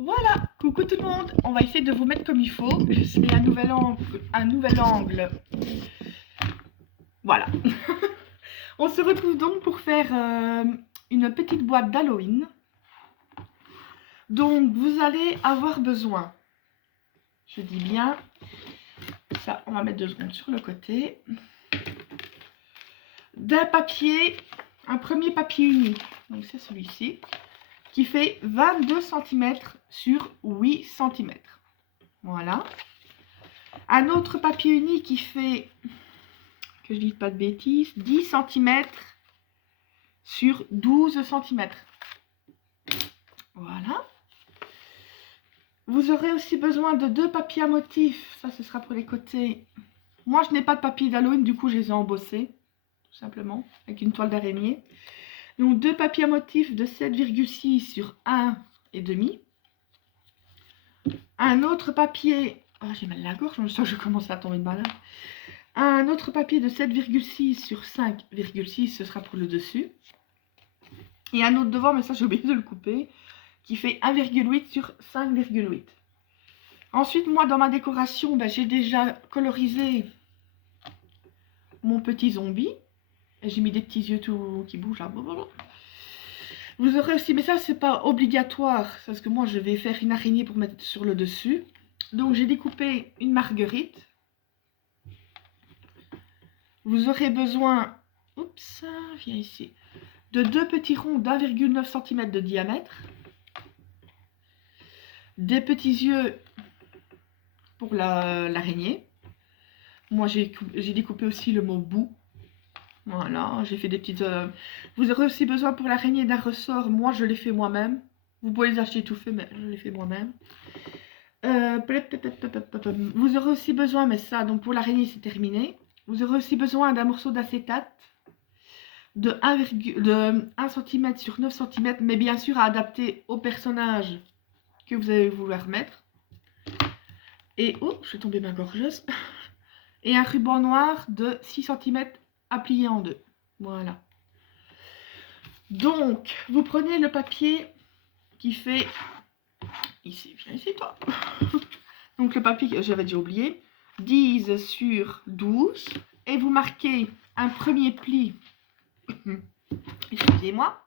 Voilà, coucou tout le monde, on va essayer de vous mettre comme il faut. J'essaie un nouvel angle. Voilà. On se retrouve donc pour faire une petite boîte d'Halloween. Donc vous allez avoir besoin, je dis bien, ça on va mettre 2 secondes sur le côté, d'un papier, un premier papier uni, donc c'est celui-ci, qui fait 22 cm sur 8 cm. Voilà. Un autre papier uni qui fait, que je dise pas de bêtises, 10 cm sur 12 cm. Voilà. Vous aurez aussi besoin de 2 papiers à motifs. Ça, ce sera pour les côtés. Moi, je n'ai pas de papier d'Halloween, du coup, je les ai embossés, tout simplement, avec une toile d'araignée. Donc, 2 papiers à motifs de 7,6 sur 1,5. Un autre papier... Oh, j'ai mal à la gorge, je sens que je commence à tomber de malade. Un autre papier de 7,6 sur 5,6, ce sera pour le dessus. Et un autre devant, mais ça j'ai oublié de le couper, qui fait 1,8 sur 5,8. Ensuite, moi dans ma décoration, ben, j'ai déjà colorisé mon petit zombie. J'ai mis des petits yeux tout qui bougent là. Vous aurez aussi, mais ça c'est pas obligatoire, parce que moi je vais faire une araignée pour mettre sur le dessus. Donc j'ai découpé une marguerite. Vous aurez besoin, oups, viens ici, de 2 petits ronds d'1,9 cm de diamètre. Des petits yeux pour l'araignée. Moi j'ai découpé aussi le mot bout. Voilà, j'ai fait des petites... Vous aurez aussi besoin pour l'araignée d'un ressort. Moi je l'ai fait moi-même. Vous pouvez les acheter tout fait, mais je l'ai fait moi-même. Vous aurez aussi besoin, mais ça, donc pour l'araignée c'est terminé. Vous aurez aussi besoin d'un morceau d'acétate de 1 cm sur 9 cm, mais bien sûr à adapter au personnage que vous allez vouloir mettre. Et, oh, je vais tomber ma gorgeuse. Et un ruban noir de 6 cm à plier en deux. Voilà. Donc, vous prenez le papier qui fait... Ici, viens ici toi. Donc le papier que j'avais déjà oublié, 10 sur 12. Et vous marquez un premier pli, excusez-moi,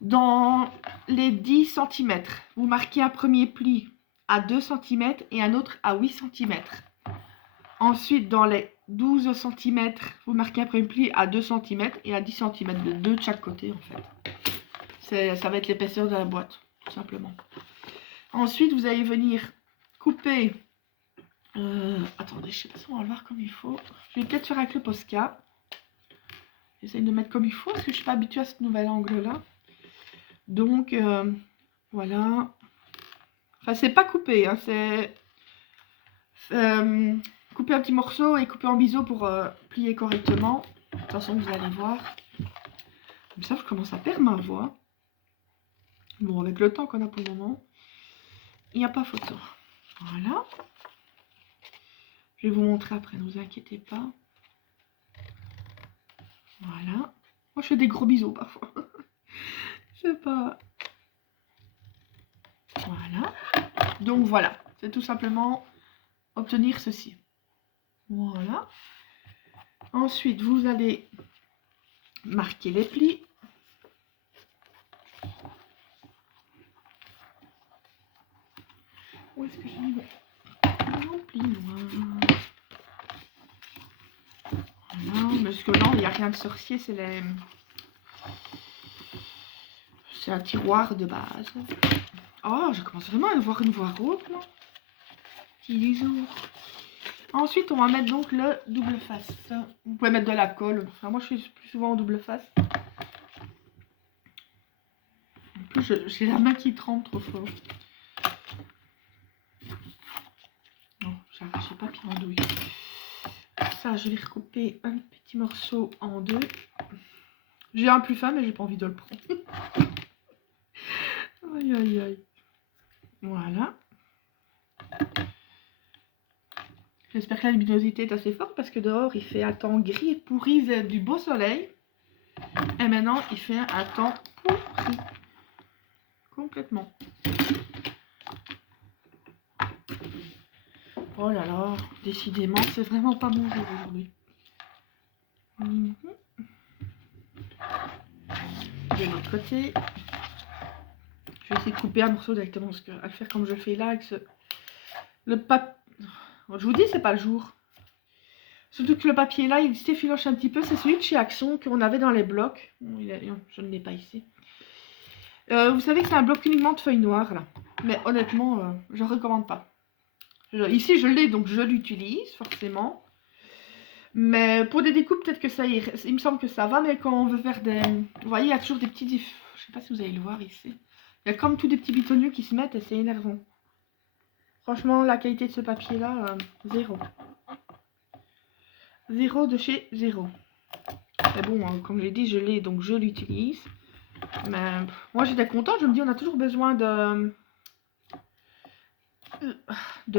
dans les 10 cm. Vous marquez un premier pli à 2 cm et un autre à 8 cm. Ensuite, dans les 12 cm, vous marquez un premier pli à 2 cm et à 10 cm, de 2 de chaque côté en fait. Ça va être l'épaisseur de la boîte, tout simplement. Ensuite, vous allez venir couper... attendez, je sais pas si on va le voir comme il faut. Je vais peut-être faire avec le Posca. J'essaye de mettre comme il faut parce que je suis pas habituée à ce nouvel angle-là. Donc, voilà. Enfin, c'est pas coupé, hein, c'est... couper un petit morceau et couper en biseau pour plier correctement. De toute façon, vous allez voir. Comme ça, je commence à perdre ma voix. Bon, avec le temps qu'on a pour le moment, il n'y a pas photo. Voilà. Je vais vous montrer après, ne vous inquiétez pas. Voilà. Moi, je fais des gros bisous parfois. Je sais pas. Voilà. Donc, voilà. C'est tout simplement obtenir ceci. Voilà. Ensuite, vous allez marquer les plis. Où est-ce que j'ai mis mon pli noir? Voilà, parce que non, il n'y a rien de sorcier, c'est les... C'est un tiroir de base. Oh, je commence vraiment à avoir une voix rauque, là. Petit bisou. Ensuite, on va mettre donc le double face. Vous pouvez mettre de la colle. Enfin, moi, je suis plus souvent en double face. En plus, j'ai la main qui tremble trop fort. Non, j'arrache le papier en douille. Ça, je vais recouper un petit morceau en deux. J'ai un plus fin, mais j'ai pas envie de le prendre. Aïe, aïe, aïe. Voilà. J'espère que la luminosité est assez forte parce que dehors, il fait un temps gris et pourri, du beau soleil. Et maintenant, il fait un temps pourri. complètement. Oh là là, décidément, c'est vraiment pas mon jour aujourd'hui. De l'autre côté, je vais essayer de couper un morceau directement parce que à le faire comme je le fais là avec le papier. Je vous dis, c'est pas le jour. Surtout que le papier là, il s'effiloche un petit peu. C'est celui de chez Action qu'on avait dans les blocs. Bon, je ne l'ai pas ici. Vous savez que c'est un bloc uniquement de feuilles noires là. Mais honnêtement, je ne recommande pas. Ici, je l'ai, donc je l'utilise forcément. Mais pour des découpes, peut-être que ça irait. Il me semble que ça va, mais quand on veut faire des... Vous voyez, il y a toujours des petits... Je ne sais pas si vous allez le voir ici. Il y a comme tous des petits bitonnus qui se mettent et c'est énervant. Franchement, la qualité de ce papier-là, zéro. Zéro de chez zéro. Mais bon, hein, comme je l'ai dit, je l'ai, donc je l'utilise. Mais moi, j'étais contente. Je me dis, on a toujours besoin de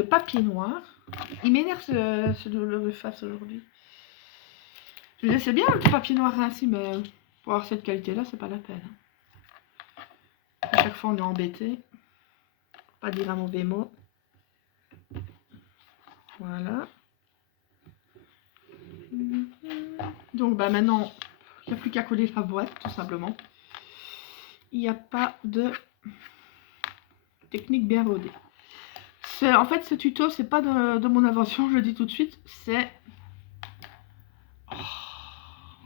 papier noir. Il m'énerve ce le face aujourd'hui. Je me disais, c'est bien le papier noir ainsi, mais pour avoir cette qualité-là, c'est pas la peine. À chaque fois, on est embêté. Pas dire un mauvais mot. Voilà. Donc, bah maintenant, il n'y a plus qu'à coller la boîte, tout simplement. Il n'y a pas de technique bien rodée. En fait, ce tuto, c'est pas de mon invention, je le dis tout de suite. C'est...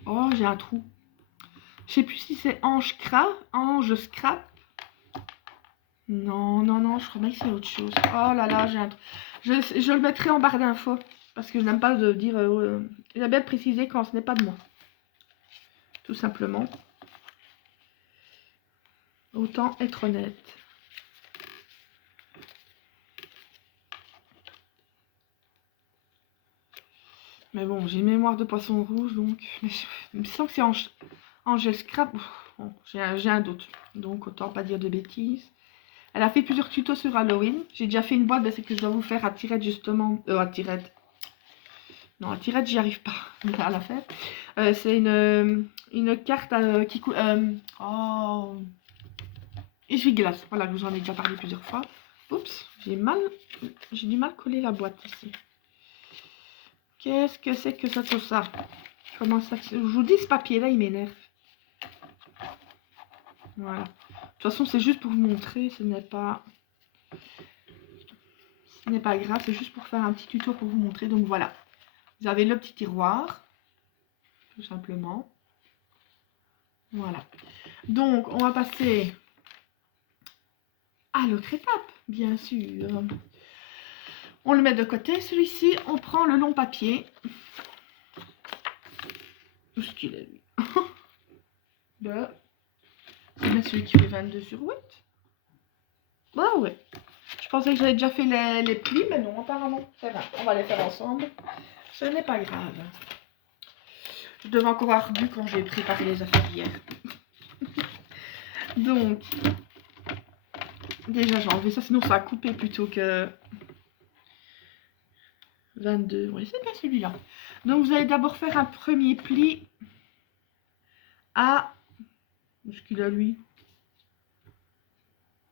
Oh, j'ai un trou. Je sais plus si c'est Ange Scrap. Non, non, non, je crois bien que c'est autre chose. Oh là là, j'ai un trou. Je le mettrai en barre d'infos. Parce que je n'aime pas de dire... il a bien précisé quand ce n'est pas de moi. Tout simplement. Autant être honnête. Mais bon, j'ai une mémoire de poisson rouge, donc... Mais il me semble que c'est Angel Scrap. Bon, j'ai un doute. Donc, autant pas dire de bêtises. Elle a fait plusieurs tutos sur Halloween. J'ai déjà fait une boîte, c'est que je dois vous faire à tirette, justement. À tirette. Non, à tirette, j'y arrive pas à la faire. C'est une carte qui coûte... oh... Essuie-glace. Voilà, je vous en ai déjà parlé plusieurs fois. Oups, j'ai du mal coller la boîte ici. Qu'est-ce que c'est que ça, tout ça? Comment ça? Je vous dis, ce papier-là, il m'énerve. Voilà. De toute façon, c'est juste pour vous montrer. Ce n'est pas grave. C'est juste pour faire un petit tuto pour vous montrer. Donc, voilà. Vous avez le petit tiroir. Tout simplement. Voilà. Donc, on va passer à l'autre étape, bien sûr. On le met de côté. Celui-ci, on prend le long papier. Où est-ce qu'il est, lui? C'est bien celui qui fait 22 sur 8. Bah ouais. Je pensais que j'avais déjà fait les plis, mais non, apparemment. C'est vrai, on va les faire ensemble. Ce n'est pas grave. Je devais encore avoir bu quand j'ai préparé les affaires hier. Donc, déjà j'ai enlevé ça, sinon ça a coupé plutôt que 22. Oui, c'est bien celui-là. Donc vous allez d'abord faire un premier pli à... Où est-ce qu'il a lui?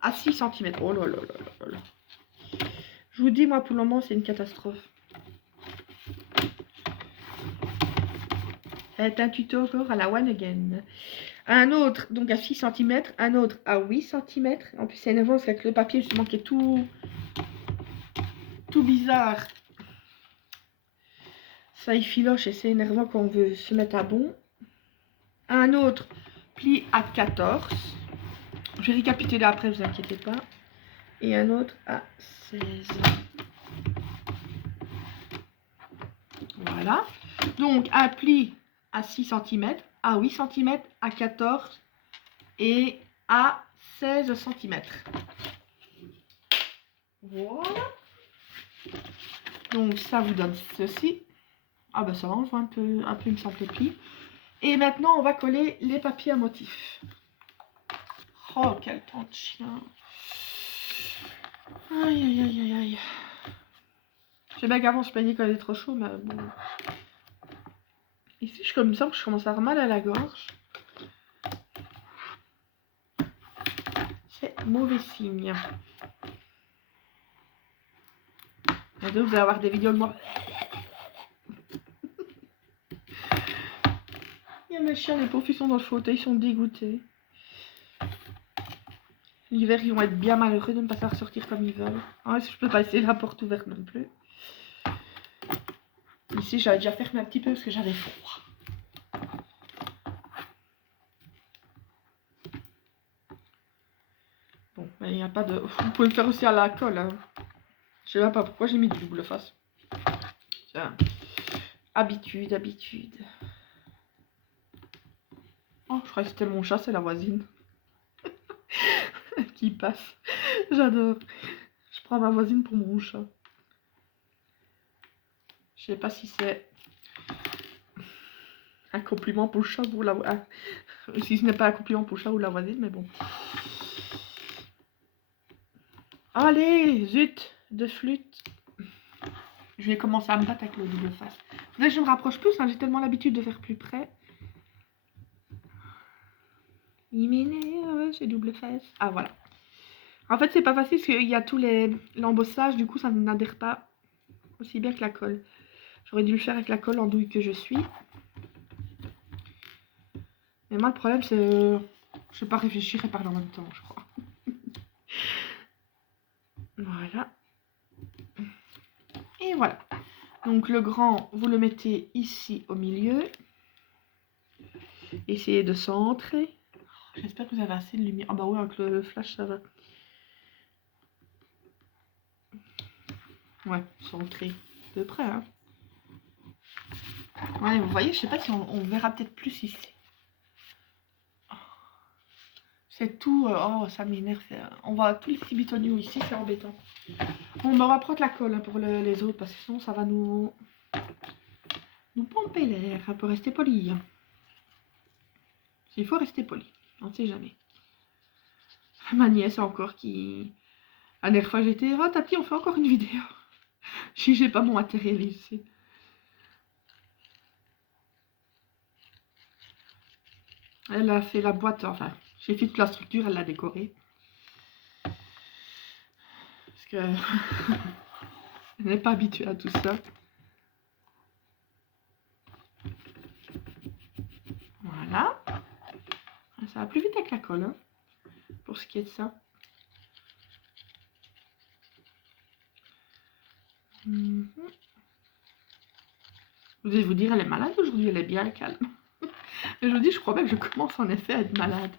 À 6 cm. Oh là là là là là. Je vous dis, moi pour le moment c'est une catastrophe. C'est un tuto encore à la one again. Un autre donc à 6 cm, un autre à 8 cm. En plus c'est énervant parce qu'avec le papier justement qui est tout bizarre. Ça y filoche et c'est énervant quand on veut se mettre à bon. Un autre pli à 14. Je vais récapituler après, vous inquiétez pas. Et un autre à 16. Voilà. Donc un pli à 6 cm, à 8 cm, à 14 et à 16 cm. Voilà. Donc ça vous donne ceci. Ah ben ça va, on voit un peu une simple pli. Et maintenant on va coller les papiers à motifs. Oh quel temps de chien. Aïe aïe aïe aïe aïe. Je sais bien qu'avant je plaignais quand il était trop chaud, mais bon. Ici je comme ça que je commence à avoir mal à la gorge. c'est mauvais signe. Bientôt, vous allez avoir des vidéos de moi. Il y a mes chiens, les pauvres, ils sont dans le fauteuil, ils sont dégoûtés. L'hiver, ils vont être bien malheureux de ne pas savoir sortir comme ils veulent. Ah, je peux pas laisser la porte ouverte non plus. Ici, j'avais déjà fermé un petit peu parce que j'avais froid. Bon, mais il n'y a pas de... Vous pouvez le faire aussi à la colle. Hein. Je sais même pas pourquoi j'ai mis du double face. Tiens. Habitude, habitude. Oh, je crois que c'était mon chat, c'est la voisine. Qui passe. J'adore. Je prends ma voisine pour mon chat. Je sais pas si c'est un compliment pour le chat ou la voisine. Si ce n'est pas un compliment pour le chat ou la voisine, mais bon. Allez, zut, de flûte. Je vais commencer à me battre avec le double face. Là, je me rapproche plus, hein, j'ai tellement l'habitude de faire plus près. Il m'énerve, c'est double face. Ah, voilà. En fait, c'est pas facile parce qu'il y a tous l'embossage, du coup, ça n'adhère pas aussi bien que la colle. J'aurais dû le faire avec la colle en douille que je suis. Mais moi, le problème, c'est... je vais pas réfléchir et parler en même temps, je crois. Voilà. Et voilà. Donc, le grand, vous le mettez ici au milieu. Essayez de centrer. J'espère que vous avez assez de lumière. Ah bah oui, avec le flash, ça va. Ouais, centré. De près, hein. Ouais, vous voyez, je sais pas si on verra peut-être plus ici. C'est tout... oh, ça m'énerve. On voit tous les petits bitoniaux ici, c'est embêtant. Bon, bah on va prendre la colle hein, pour les autres, parce que sinon ça va nous pomper l'air. On peut rester poli. Hein. Il faut rester poli. On ne sait jamais. Ma nièce encore qui... La dernière fois j'étais... Oh tati, on fait encore une vidéo. Si j'ai pas mon matériel ici. Elle a fait la boîte, enfin, j'ai fait toute la structure, elle l'a décorée. Parce que... elle n'est pas habituée à tout ça. Voilà. Ça va plus vite avec la colle, hein, pour ce qui est de ça. Vous allez vous dire, elle est malade aujourd'hui, elle est bien calme. Et je vous dis, je crois bien que je commence en effet à être malade.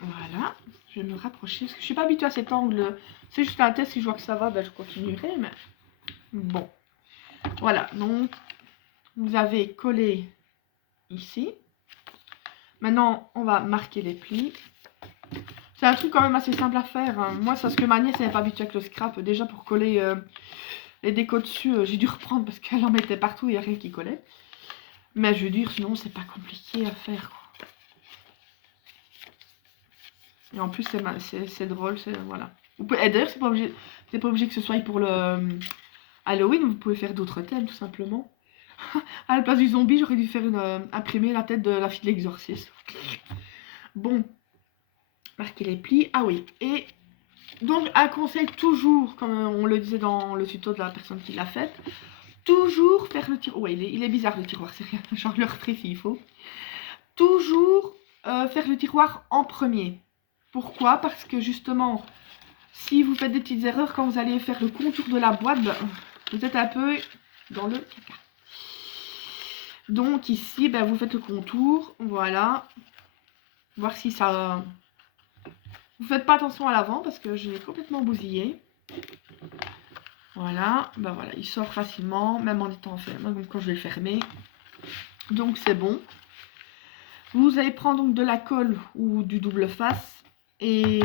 Voilà, je vais me rapprocher, parce que je suis pas habituée à cet angle. C'est juste un test, si je vois que ça va, ben je continuerai, mais bon. Voilà, donc, vous avez collé ici. Maintenant, on va marquer les plis. C'est un truc quand même assez simple à faire. Hein. Moi, c'est ce que ma nièce n'est pas habituée avec le scrap. Déjà, pour coller les décos dessus, j'ai dû reprendre parce qu'elle en mettait partout, il n'y a rien qui collait. Mais je veux dire, sinon, c'est pas compliqué à faire. Quoi. Et en plus, c'est drôle, voilà. Et d'ailleurs, c'est pas obligé que ce soit pour le Halloween, vous pouvez faire d'autres thèmes, tout simplement. À la place du zombie, j'aurais dû faire imprimer la tête de la fille de l'exorcisme. Bon. Marquer les plis. Ah oui. Et donc, un conseil toujours, comme on le disait dans le tuto de la personne qui l'a fait, toujours faire le tiroir. Ouais, il est bizarre le tiroir, c'est rien. Genre le retrait s'il faut. Toujours faire le tiroir en premier. Pourquoi? Parce que justement, si vous faites des petites erreurs quand vous allez faire le contour de la boîte, ben, vous êtes un peu dans le caca. Donc ici, ben, vous faites le contour, voilà. Voir si ça... Vous faites pas attention à l'avant parce que j'ai complètement bousillé. Voilà, ben voilà, il sort facilement, même en étant fermé, comme quand je vais le fermer. Donc c'est bon. Vous allez prendre donc de la colle ou du double face et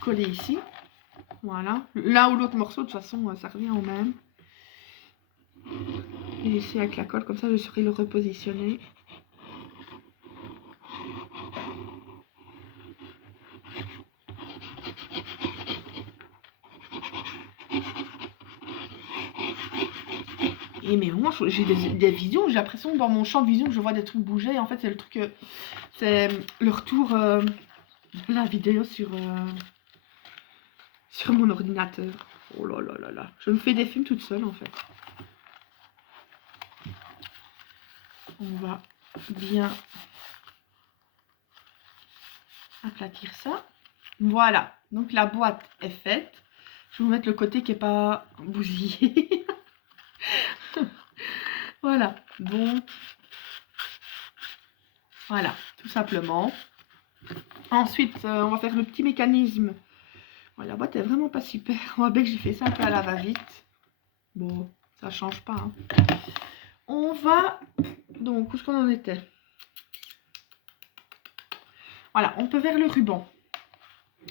coller ici. Voilà, l'un ou l'autre morceau, de toute façon, ça revient au même. Et laisser avec la colle, comme ça je saurai le repositionner. mais moi, j'ai des visions, j'ai l'impression que dans mon champ de vision que je vois des trucs bouger. En fait, c'est le truc, c'est le retour de la vidéo sur mon ordinateur. Oh là là là là. Je me fais des films toute seule en fait. On va bien aplatir ça. Voilà. Donc la boîte est faite. Je vais vous mettre le côté qui n'est pas bousillé. Voilà. Donc, voilà. Tout simplement. Ensuite, on va faire le petit mécanisme. Bon, la boîte est vraiment pas super. On voit bien que j'ai fait ça un peu à la va-vite. Bon, ça change pas. Hein. On va... Donc, où est-ce qu'on en était? Voilà, on peut faire le ruban.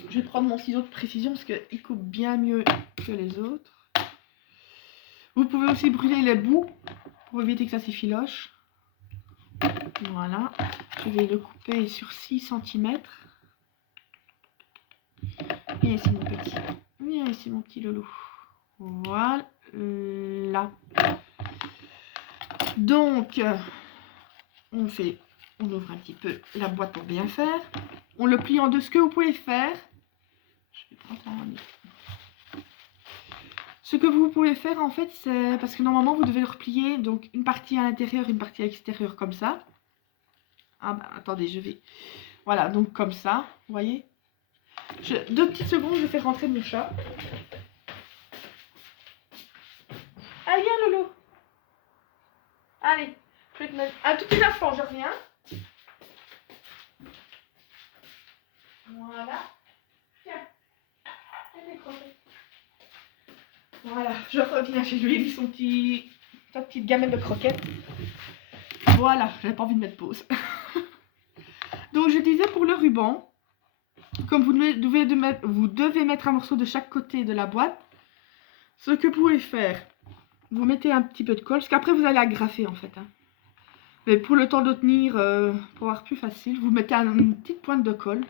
Je vais prendre mon ciseau de précision parce qu'il coupe bien mieux que les autres. Vous pouvez aussi brûler les bouts pour éviter que ça s'effiloche. Voilà. Je vais le couper sur 6 cm. Viens ici mon petit. Viens ici mon petit loulou. Voilà. Donc, on ouvre un petit peu la boîte pour bien faire. On le plie en deux. Ce que vous pouvez faire, ce que vous pouvez faire en fait, c'est parce que normalement vous devez le replier, donc une partie à l'intérieur, une partie à l'extérieur comme ça. Ah bah attendez, je vais. Voilà, donc comme ça, vous voyez. 2 petites secondes, je vais faire rentrer mon chat. Ah, viens Lolo. Allez, je vais te mettre un tout petit instant, je reviens. Voilà. Tiens, viens décrocher. Voilà, je reviens chez lui, sa petite gamelle de croquettes. Voilà, j'avais pas envie de mettre pause. Donc je disais pour le ruban, comme vous devez mettre un morceau de chaque côté de la boîte, ce que vous pouvez faire, vous mettez un petit peu de colle, parce qu'après vous allez agrafer en fait. Hein. Mais pour le temps de tenir, pour avoir plus facile, vous mettez une petite pointe de colle.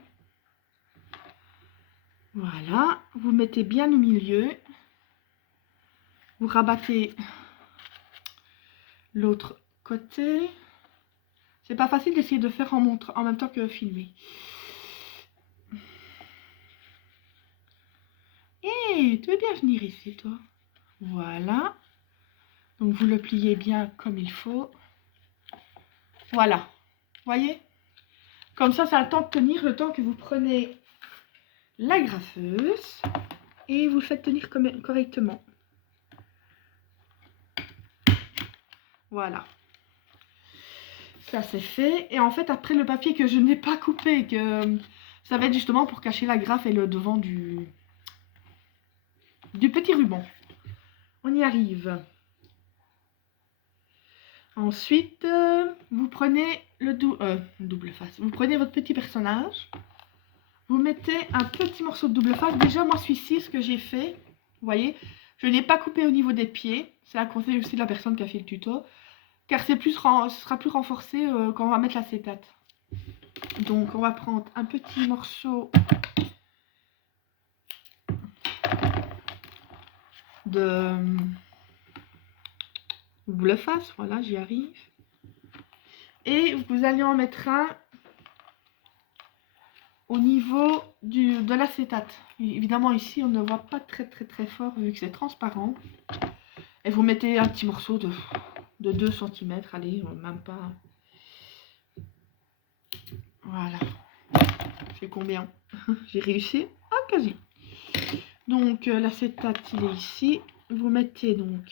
Voilà, vous mettez bien au milieu. Vous rabattez l'autre côté. C'est pas facile d'essayer de faire en même temps que filmer. Hé, tu veux bien venir ici, toi? Voilà. Donc, vous le pliez bien comme il faut. Voilà. Voyez? Comme ça a le temps de tenir, le temps que vous prenez la graffeuse et vous le faites tenir correctement. Voilà. Ça c'est fait. Et en fait, après le papier que je n'ai pas coupé, que ça va être justement pour cacher la graffe et le devant du petit ruban. On y arrive. Ensuite, vous prenez le double face. Vous prenez votre petit personnage. Vous mettez un petit morceau de double face. Déjà, moi, celui-ci, ce que j'ai fait, vous voyez, je n'ai pas coupé au niveau des pieds. C'est un conseil aussi de la personne qui a fait le tuto. Car ce sera plus renforcé quand on va mettre l'acétate. Donc, on va prendre un petit morceau de double face. Voilà, j'y arrive. Et vous allez en mettre un au niveau de l'acétate. Évidemment, ici, on ne voit pas très fort vu que c'est transparent. Et vous mettez un petit morceau de 2 cm. Allez, même pas. Voilà. J'ai combien? J'ai réussi? Ah, quasi. Donc, l'acétate, il est ici. Vous mettez donc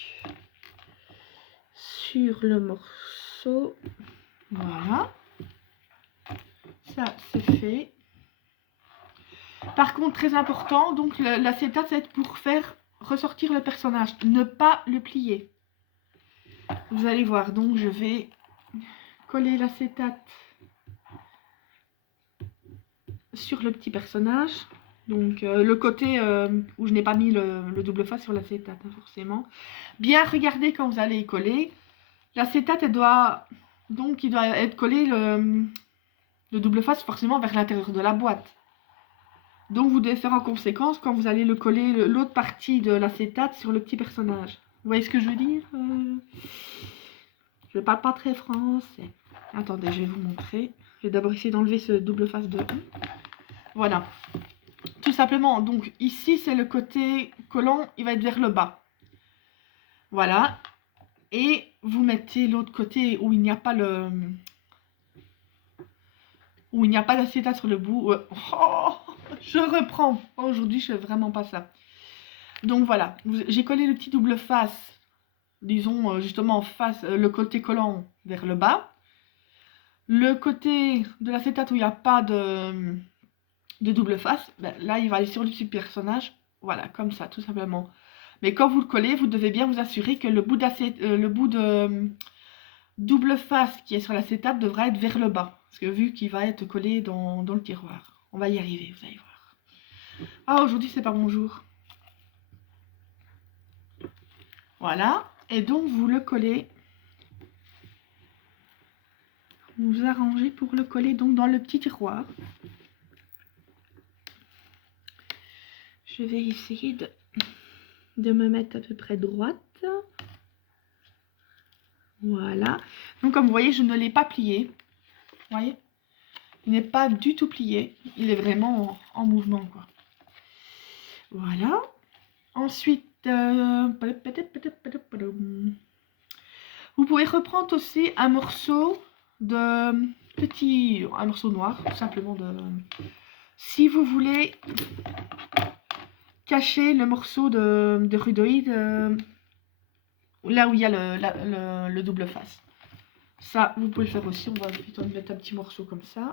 sur le morceau. Voilà. Ça, c'est fait. Par contre, très important, donc l'acétate, ça va être pour faire ressortir le personnage. Ne pas le plier. Vous allez voir, donc je vais coller l'acétate sur le petit personnage. Donc le côté où je n'ai pas mis le double face sur l'acétate, hein, forcément. Bien regarder quand vous allez y coller. L'acétate, il doit être collé le double face forcément vers l'intérieur de la boîte. Donc vous devez faire en conséquence quand vous allez le coller l'autre partie de l'acétate sur le petit personnage. Vous voyez ce que je veux dire? Je parle pas très français. Attendez, je vais vous montrer. Je vais d'abord essayer d'enlever ce double face de I. Voilà. Tout simplement, donc ici, c'est le côté collant, il va être vers le bas. Voilà. Et vous mettez l'autre côté où il n'y a pas le... où il n'y a pas d'acétate sur le bout. Oh, je reprends. Aujourd'hui, je fais vraiment pas ça. Donc voilà, j'ai collé le petit double face, disons justement en face, le côté collant vers le bas. Le côté de l'acétate où il n'y a pas de double face, ben, là il va aller sur le petit personnage. Voilà, comme ça, tout simplement. Mais quand vous le collez, vous devez bien vous assurer que le bout de double face qui est sur l'acétate devra être vers le bas. Parce que vu qu'il va être collé dans le tiroir. On va y arriver, vous allez voir. Ah, aujourd'hui, c'est pas mon jour. Voilà. Et donc, vous le collez. Vous arrangez pour le coller donc dans le petit tiroir. Je vais essayer de me mettre à peu près droite. Voilà. Donc, comme vous voyez, je ne l'ai pas plié. Vous voyez? Il n'est pas du tout plié. Il est vraiment en mouvement, quoi. Voilà. Ensuite, vous pouvez reprendre aussi un morceau de un morceau noir, tout simplement si vous voulez cacher le morceau de rudoïde là où il y a le double face. Ça, vous pouvez le faire aussi. On va plutôt mettre un petit morceau comme ça.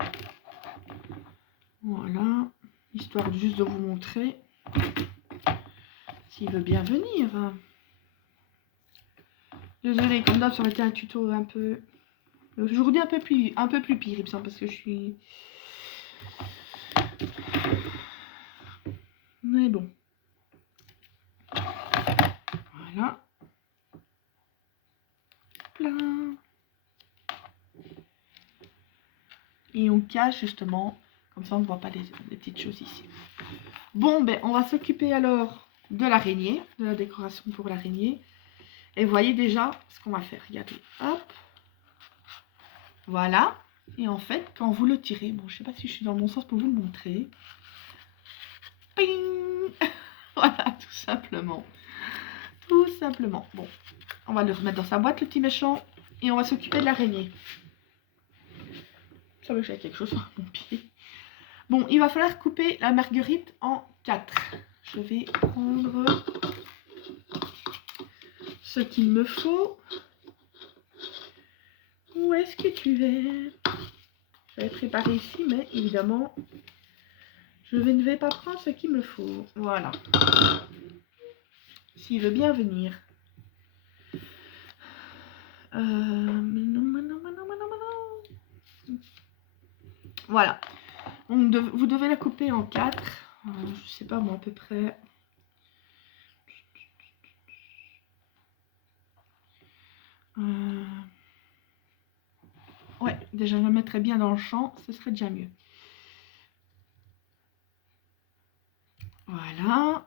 Voilà, histoire juste de vous montrer s'il veut bien venir. Désolée, comme d'hab, ça aurait été un tuto un peu... Aujourd'hui, un peu plus pire, il me semble, parce que je suis... Mais bon. Voilà. Là. Et on cache justement, comme ça on ne voit pas les petites choses ici. Bon, ben on va s'occuper alors de l'araignée, de la décoration pour l'araignée. Et vous voyez déjà ce qu'on va faire. Regardez, hop. Voilà. Et en fait, quand vous le tirez, bon, je sais pas si je suis dans le bon sens pour vous le montrer. Ping. Voilà, tout simplement. Tout simplement. Bon, on va le remettre dans sa boîte, le petit méchant. Et on va s'occuper de l'araignée. Ça me fait quelque chose sur mon pied. Bon, il va falloir couper la marguerite en 4. Je vais prendre ce qu'il me faut. Où est-ce que tu es? J'avais préparé ici, mais évidemment, je ne vais pas prendre ce qu'il me faut. Voilà. S'il veut bien venir. Voilà. Donc, vous devez la couper en 4. Je sais pas moi, à peu près. Ouais, déjà, je le mettrais bien dans le champ. Ce serait déjà mieux. Voilà.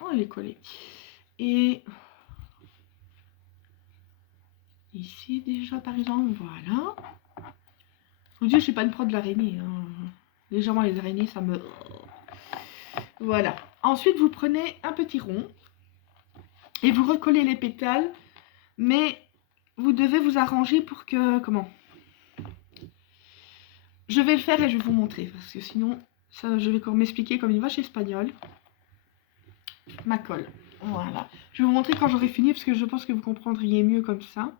Oh, elle est collée. Et ici déjà par exemple, voilà. Je vous dis, je suis pas une pro de l'araignée. Hein. Légèrement les araignées, ça me... Voilà. Ensuite, vous prenez un petit rond et vous recollez les pétales, mais vous devez vous arranger pour que... Comment? Je vais le faire et je vais vous montrer, parce que sinon, ça, je vais encore m'expliquer comme une vache espagnole. Ma colle. Voilà. Je vais vous montrer quand j'aurai fini, parce que je pense que vous comprendriez mieux comme ça.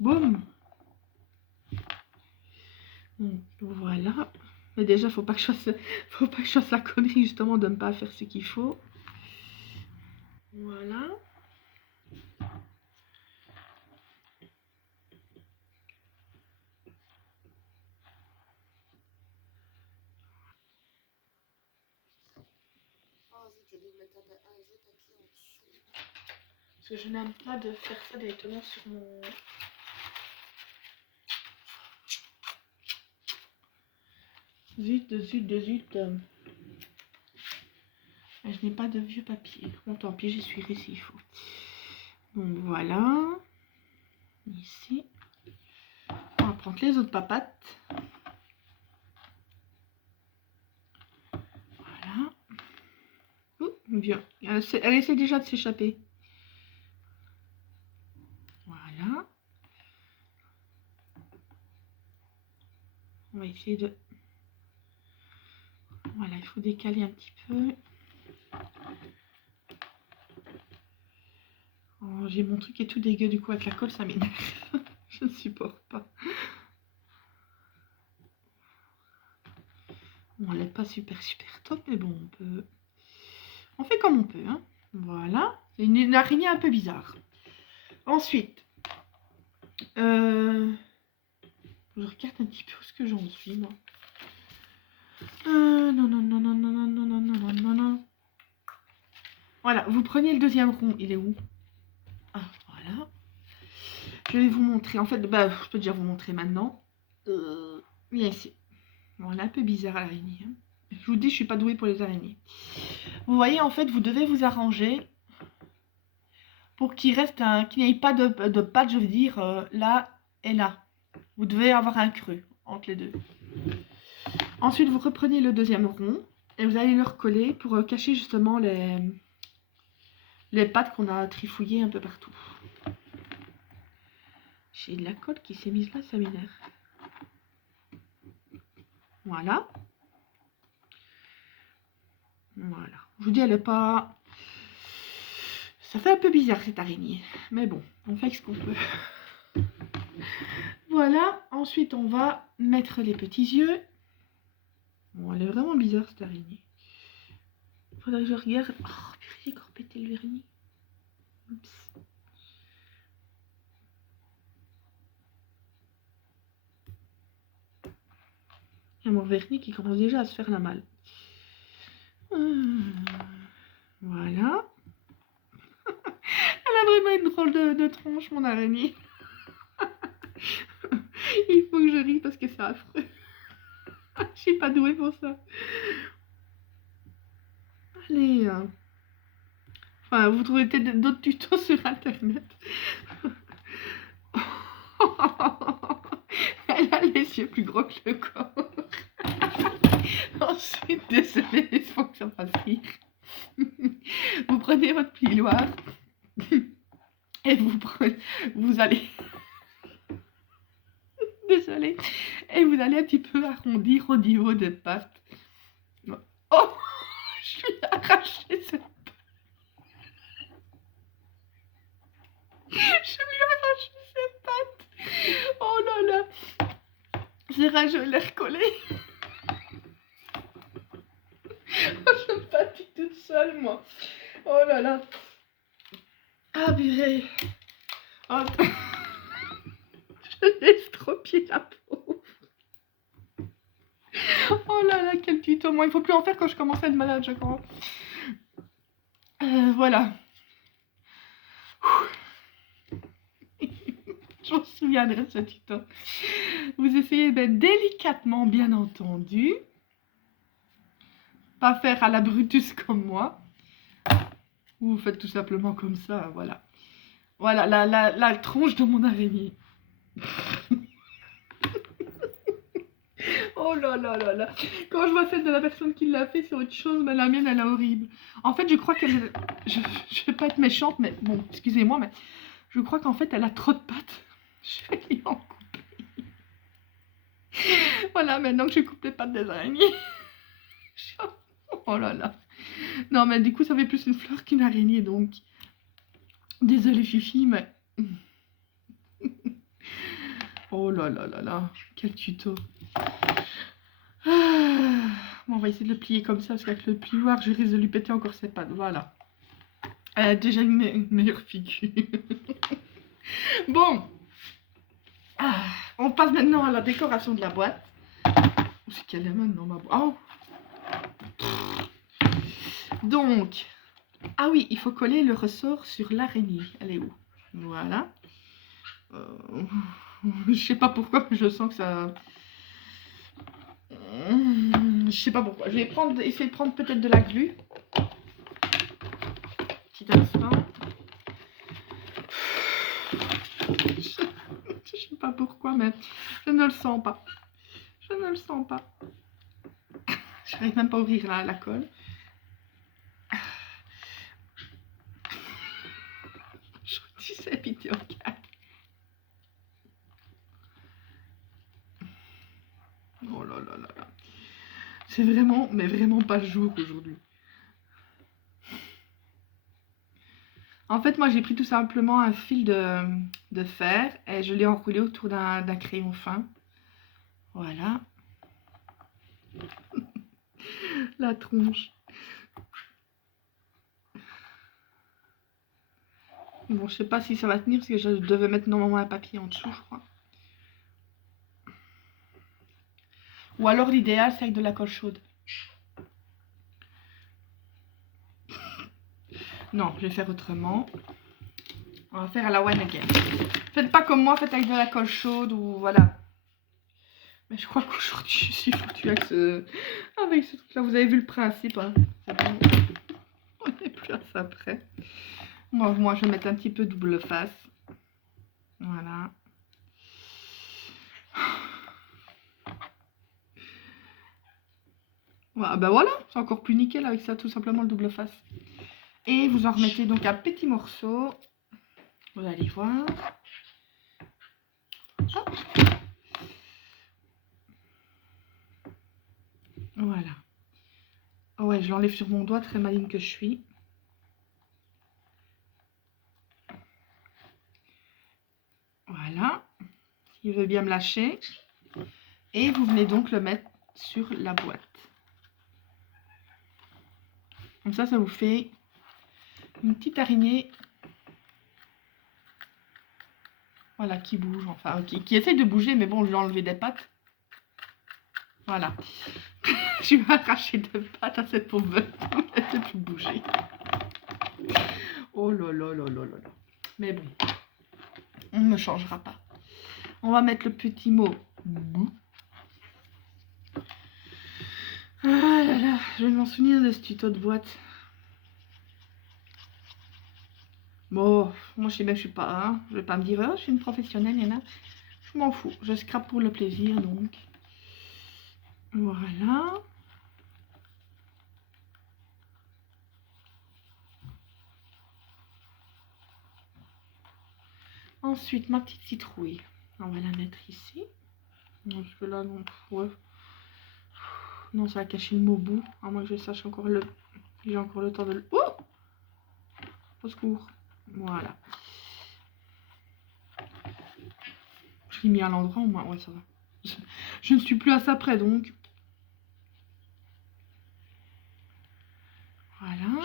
Boum. Donc, voilà. Mais déjà, faut pas que je fasse la connerie justement de ne pas faire ce qu'il faut. Voilà. Parce que je n'aime pas de faire ça directement sur mon... Zut. Je n'ai pas de vieux papier. Bon, tant pis, j'y suis réussi, il faut. Donc voilà. Ici. On va prendre les autres papates. Voilà. Ouh, bien. Elle essaie déjà de s'échapper. Voilà. On va essayer de... Voilà, il faut décaler un petit peu. Oh, j'ai mon truc qui est tout dégueu, du coup, avec la colle, ça m'énerve. Je ne supporte pas. Bon, elle n'est pas super top, mais bon, on peut... On fait comme on peut, hein. Voilà. C'est une araignée un peu bizarre. Ensuite, je regarde un petit peu où ce que j'en suis, moi. Non. Voilà, vous prenez le deuxième rond. Il est où? Ah, voilà. Je vais vous montrer. En fait, bah, je peux déjà vous montrer maintenant. Viens ici. Bon, elle est un peu bizarre, l'araignée. Hein. Je vous dis, je suis pas douée pour les araignées. Vous voyez, en fait, vous devez vous arranger pour qu'il reste qu'il n'y ait pas de pattes, je veux dire, là et là. Vous devez avoir un creux entre les deux. Ensuite, vous reprenez le deuxième rond et vous allez le recoller pour cacher justement les pattes qu'on a trifouillées un peu partout. J'ai de la colle qui s'est mise là, ça m'énerve. Voilà. Voilà. Je vous dis, elle est pas... Ça fait un peu bizarre cette araignée. Mais bon, on fait ce qu'on peut. Voilà. Ensuite, on va mettre les petits yeux. Bon, elle est vraiment bizarre cette araignée. Il faudrait que je regarde. Oh, purée, j'ai encore pété le vernis. Oups. Il y a mon vernis qui commence déjà à se faire la malle. Voilà. Elle a vraiment une drôle de tronche, mon araignée. Il faut que je rie parce que c'est affreux. Je suis pas douée pour ça. Allez. Enfin, vous trouvez peut-être d'autres tutos sur internet. Elle a les yeux plus gros que le corps. Ensuite, désolée, il faut que ça fasse rire. Vous prenez votre plioir et vous allez... Désolée. Et vous allez un petit peu arrondir au niveau des pattes. Oh, je lui ai arraché cette patte. Je lui ai arraché cette patte. Oh là là. C'est rare, je vais les recoller. Oh, je me fatigue toute seule, moi. Oh là là. Ah, purée. Oh, je l'ai estropié la peau. Oh là là, quel tuto. Moi, il faut plus en faire quand je commence à être malade, je crois. Voilà. Je me souviendrai de ce tuto. Vous essayez délicatement, bien entendu. Pas faire à la Brutus comme moi. Ou vous faites tout simplement comme ça, voilà. Voilà, la tronche de mon araignée. Oh là là là là. Quand je vois celle de la personne qui l'a fait, c'est autre chose, mais la mienne, elle est horrible. En fait, je crois qu'elle... Je vais pas être méchante, mais bon, excusez-moi, mais je crois qu'en fait, elle a trop de pattes. Je vais lui en couper. Voilà, maintenant que je coupe les pattes des araignées. Oh là là. Non, mais du coup, ça fait plus une fleur qu'une araignée, donc... Désolée, Fifi, mais... Oh là là là là. Quel tuto. Ah. Bon, on va essayer de le plier comme ça, parce qu'avec le plioir, je risque de lui péter encore ses pattes. Voilà. Elle a déjà une meilleure figure. Bon. Ah. On passe maintenant à la décoration de la boîte. Où c'est qu'elle est maintenant, ma boîte? Oh. Donc, ah oui, il faut coller le ressort sur l'araignée. Elle est où? Voilà. Je sais pas pourquoi, mais je sens que ça... Je sais pas pourquoi. Je vais essayer de prendre peut-être de la glu. Petit instant. Je sais pas pourquoi, mais je ne le sens pas. Je ne le sens pas. J'arrive même pas à ouvrir la colle. Je disais pitié au cas. Oh là là là là. C'est vraiment, mais vraiment pas le jour aujourd'hui. En fait, moi, j'ai pris tout simplement un fil de fer et je l'ai enroulé autour d'un crayon fin. Voilà. La tronche. Bon, je sais pas si ça va tenir parce que je devais mettre normalement un papier en dessous, je crois. Ou alors l'idéal, c'est avec de la colle chaude. Non, je vais faire autrement. On va faire à la one again. Faites pas comme moi, faites avec de la colle chaude ou voilà. Mais je crois qu'aujourd'hui, je suis foutue avec ce truc-là. Vous avez vu le principe, hein. C'est bon. On n'est plus à ça près. Moi, je vais mettre un petit peu double face. Voilà. Voilà, ben voilà, c'est encore plus nickel avec ça, tout simplement le double face. Et vous en remettez donc un petit morceau. Vous allez voir. Hop. Voilà. Oh ouais, je l'enlève sur mon doigt, très maligne que je suis. Voilà. Il veut bien me lâcher. Et vous venez donc le mettre sur la boîte. Comme ça vous fait une petite araignée. Voilà, qui bouge, enfin, qui essaie de bouger, mais bon, je lui ai enlevé des pattes. Voilà. Je vais arracher deux pattes à cette pauvre bête. Elle ne peut plus bouger. Oh là là là là là là. Mais bon, on ne me changera pas. On va mettre le petit mot bout. Ah là là, je vais m'en souvenir de ce tuto de boîte. Bon, moi je sais bien que je suis pas, hein, je vais pas me dire, oh, je suis une professionnelle, il y en a. Je m'en fous, je scrape pour le plaisir donc. Voilà. Ensuite, ma petite citrouille. On va la mettre ici. Non, je peux là, non. Ouais. Non, ça va cacher le mot bout. À moins que je sache encore le. J'ai encore le temps de le. Oh! Au secours. Voilà. Je l'ai mis à l'endroit au moins. Ouais, ça va. Je ne suis plus à ça près donc. Voilà.